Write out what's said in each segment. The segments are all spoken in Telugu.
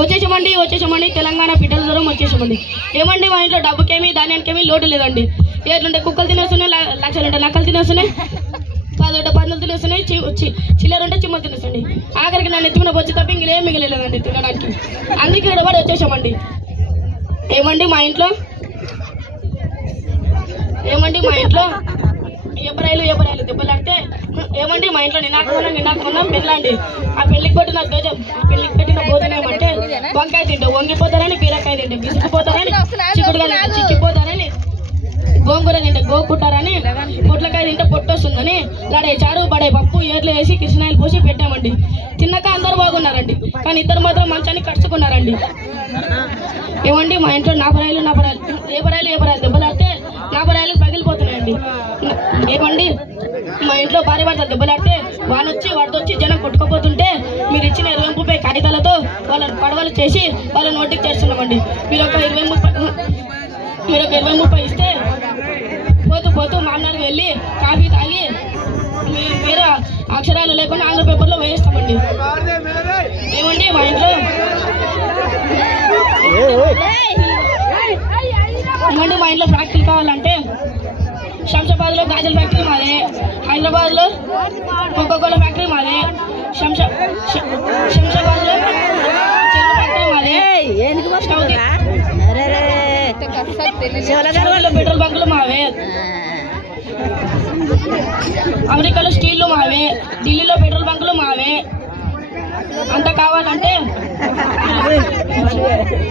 వచ్చేసామండి వచ్చేసామండి. తెలంగాణ పిట్టల దూరం వచ్చేసామండి. ఏమండి మా ఇంట్లో డబ్బుకేమి ధాన్యానికేమి లోటు లేదండి. ఎట్లుంటే కుక్కలు తినేస్తున్నాయి లక్షలు ఉంటాయి నక్కలు తినేస్తున్నాయి పదొంట పందులు తినేస్తున్నాయి చి చి- ఉంటే చిమ్మలు తినేస్తుంది ఆఖరికి నన్ను ఎత్తుకున్న బొచ్చి తప్ప ఇంకేం మిగిలేదండి తినడానికి. అందుకే ఇక్కడ వచ్చేసామండి. ఏమండి మా ఇంట్లో? ఏమండి మా ఇంట్లో? ఎబ్బరాయిలు ఎబ్బరాయిలు దెబ్బలాడితే ఏమండి మా ఇంట్లో నినాకమన్నా నినాకమన్నా పెళ్ళండి. ఆ పెళ్ళికి పెట్టిన ధ్వజం ఆ పెళ్ళికి పెట్టిన భోజనం వంకాయ తింటే వంగిపోతారని బీరకాయ తింటే విసిగిపోతారని చిక్కుడుగా చిక్కిపోతారని గోంగూర తింటే గోకుట్టారని పొట్లకాయ తింటే పొట్టు వస్తుందని లడే చారు పడే పప్పు ఏర్లు వేసి కృష్ణాయిలు పోసి పెట్టామండి. తిన్నాక అందరూ బాగున్నారండి కానీ ఇద్దరు మాత్రం మంచాన్ని కడుచుకున్నారండి. ఏమండి మా ఇంట్లో నా పరాయిలు నా పరాయిలు ఏ పరాయిలు ఏ పరాయిలు? దెబ్బలాడితే నా పరాయిలు పగిలిపోతున్నాయండి. ఏమండి మా ఇంట్లో భార్య భర్త దెబ్బలాడితే వాడు వచ్చి వాడితో వచ్చి జనం కొట్టుకుపోతుంటే మీరు ఇచ్చిన కాగితాలతో వాళ్ళని పడవలు చేసి వాళ్ళని నోటికి చేస్తున్నామండి. మీరు ఒక ఇరవై ముప్పై మీరు ఒక ఇరవై ముప్పై ఇస్తే పోతూ పోతూ మామూలుగా వెళ్ళి కాఫీ తాగి మీ- మీరు అక్షరాలు లేకుండా ఆంధ్ర పేపర్లో వేయిస్తామండి. ఏమండి మా ఇంట్లో? ఏమండి మా ఇంట్లో ఫ్యాక్టరీ కావాలంటే శంషాబాద్లో గాజుల ఫ్యాక్టరీ మాదే హైదరాబాద్లో కోకోకోల ఫ్యాక్టరీ మాదే శంషా శంషా శంషాబాద్లో చెరుకు ఫ్యాక్టరీ మాదే స్టౌది పెట్రోల్ బంకులు మావే. అమెరికాలో స్టీల్లు మావే. ఢిల్లీలో పెట్రోల్ బంకులు మావే. అంత కావాలంటే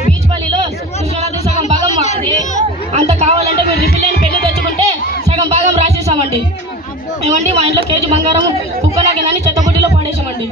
బీచ్పల్లిలో కృష్ణానది సగం భాగం మాది. అంత కావాలంటే మీరు రిఫిల్ అని పెళ్ళి తెచ్చుకుంటే సగం భాగం రాసేసామండి. ఏమండి మా ఇంట్లో కేజీ బంగారం కుక్క నాకేనని చెత్తబుడ్డిలో పడేసామండి.